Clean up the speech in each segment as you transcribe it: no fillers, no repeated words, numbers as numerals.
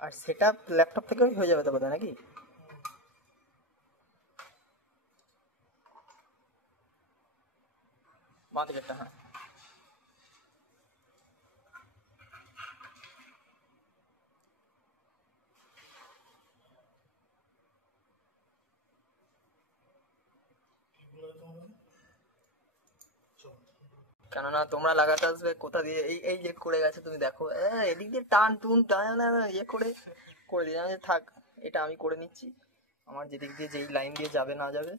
আর সেটা ল্যাপটপ থেকেও হয়ে যাবে তো বোধহয় নাকি? বাঁ দিকেরটা, হ্যাঁ। কেননা তোমরা লাগাতে আসবে কোথা দিয়ে, এই এই যে করে গেছে তুমি দেখো, এদিক দিয়ে টান টুন টান ইয়ে করে করে দিয়ে আমি থাক, এটা আমি করে নিচ্ছি। আমার যেদিক দিয়ে যেই লাইন দিয়ে যাবে না যাবে।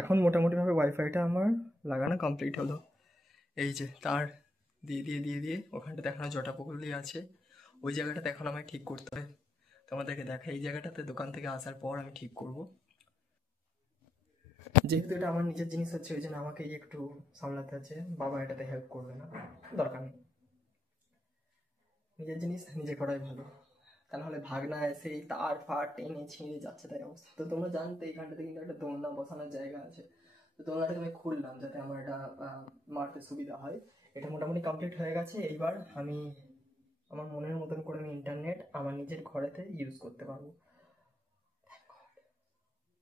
এখন মোটামুটিভাবে ওয়াইফাইটা আমার লাগানো কমপ্লিট হলো। এই যে তার দিয়ে দিয়ে দিয়ে দিয়ে ওখানটা দেখানো জটা পকলি আছে, ওই জায়গাটাতে এখন আমায় ঠিক করতে হবে। তোমাদেরকে দেখা, এই জায়গাটাতে দোকান থেকে আসার পর আমি ঠিক করব। যেহেতু এটা আমার নিজের জিনিস হচ্ছে, ওই জন্য আমাকেই একটু সামলাতে আছে, বাবা এটাতে হেল্প করবে না, দরকার নেই। নিজের জিনিস নিজে করাই ভালো, তা নাহলে ভাগনা এসে এই তার ফার টেনে ছিঁড়ে যাচ্ছে তাই অবস্থা। তো তোমরা জানতে এইখানটাতে কিন্তু একটা দোলনা বসানোর জায়গা আছে, তো দোলনাটাকে আমি খুললাম যাতে আমার এটা মারতে সুবিধা হয়। এটা মোটামুটি কমপ্লিট হয়ে গেছে। এইবার আমি আমার মনের মতন করে আমি ইন্টারনেট আমার নিজের ঘরেতে ইউজ করতে পারবো।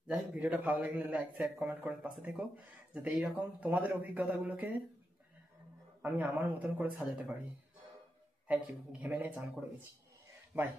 যাই হোক, ভিডিওটা ভালো লাগলে লাইক শেয়ার কমেন্ট করে পাশে থেকো, যাতে এইরকম তোমাদের অভিজ্ঞতাগুলোকে আমি আমার মতন করে সাজাতে পারি। Thank you. ঘেমে নিয়ে চান করে গেছি। বাই।